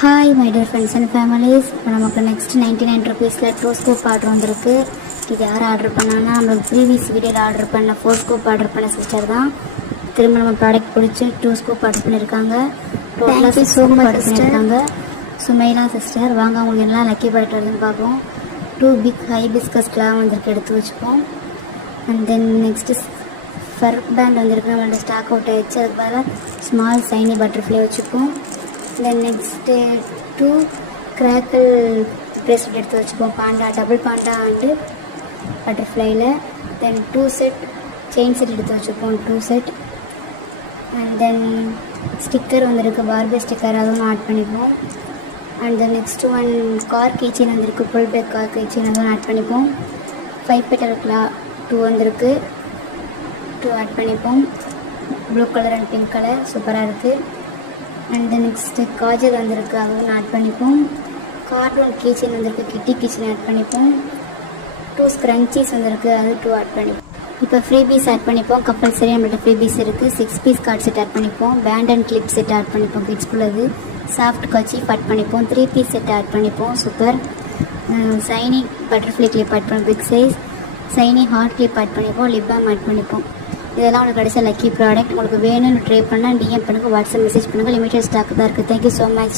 Hi my dear friends and families. இப்போ நமக்கு next 99 ருபீஸில் 2 ஸ்கூப் ஆர்டர் வந்திருக்கு. இது யார் ஆர்டர் பண்ணாங்கன்னா நம்மளுக்கு ப்ரீவியஸ் வீடியோவில் ஆர்டர் பண்ண 4 ஸ்கூப் ஆர்டர் பண்ண சிஸ்டர் தான். திரும்ப நம்ம ப்ராடக்ட் பிடிச்சி 2 ஸ்கூப் ஆர்டர் பண்ணியிருக்காங்க. டோட்டலாக 6 ஸ்கூப் ஆர்டர் பண்ணியிருக்காங்க. சுமைலா சிஸ்டர். வாங்க அவங்களுக்கு எல்லாம் லக்கி ப்ராடக்ட் வருதுன்னு பார்ப்போம். 2 பிக் ஹைபிஸ்கஸ்லாம் வந்திருக்கு, எடுத்து வச்சுப்போம். And then next fur band வந்திருக்கு, நம்மளோட ஸ்டாக் அவுட் ஆகிடுச்சு. அதுக்கு பதிலாக ஸ்மால் சைனி பட்டர்ஃப்ளை வச்சுப்போம். தென் நெக்ஸ்ட்டு 2 கிராக்கிள் ப்ரேஸ்லெட் எடுத்து வச்சுப்போம். பாண்டா, டபுள் பாண்டா அண்டு பட்டர்ஃப்ளைல. தென் 2 செட் செயின் செட் எடுத்து வச்சுப்போம், 2 செட். அண்ட் தென் ஸ்டிக்கர் வந்திருக்கு, பார்பி ஸ்டிக்கர், அதுவும் ஆட் பண்ணிப்போம். And then next one car keychain வந்திருக்கு, ஃபுல் பேக் கார் கீச்செயின், அதுவும் ஆட் பண்ணிப்போம். 5 பெட்டல் 2 வந்திருக்கு, 2 ஆட் பண்ணிப்போம். Blue colour and pink colour சூப்பராக இருக்குது. அண்ட் நெக்ஸ்ட்டு காஜல் வந்திருக்கு, அதுவும் ஆட் பண்ணிப்போம். கார்ட்டூன் கீச்செயின் வந்திருக்கு, கிட்டி கீச்செயின் ஆட் பண்ணிப்போம். 2 ஸ்க்ரன்ச்சீஸ் வந்திருக்கு, அது 2 ஆட் பண்ணிப்போம். இப்போ ஃப்ரீ பீஸ் ஆட் பண்ணிப்போம். கம்பல்சரி நம்மள்ட்ட ஃப்ரீ பீஸ் இருக்குது. 6 பீஸ் கார்ட் செட் ஆட் பண்ணிப்போம். Band and clip set add பண்ணிப்போம், கிட்ஸ் உள்ளது. சாஃப்ட் கர்ச்சீஃப் ஆட் பண்ணிப்போம். 3 பீஸ் செட் ஆட் பண்ணிப்போம், super. Shiny butterfly clip add பண்ணி big size. Shiny heart clip add பண்ணிப்போம். லிப் பாம் ஆட் பண்ணிப்போம். இதெல்லாம் உங்களுக்கு கிடைச்ச லக்கி ப்ராடக்ட். உங்களுக்கு வேணும்னு ட்ரை பண்ணால் டிஎம் பண்ணுங்கள், வாட்ஸ்அப் மெசேஜ் பண்ணுங்கள். லிமிட்டட் ஸ்டாக் தான் இருக்குது. Thank you so much.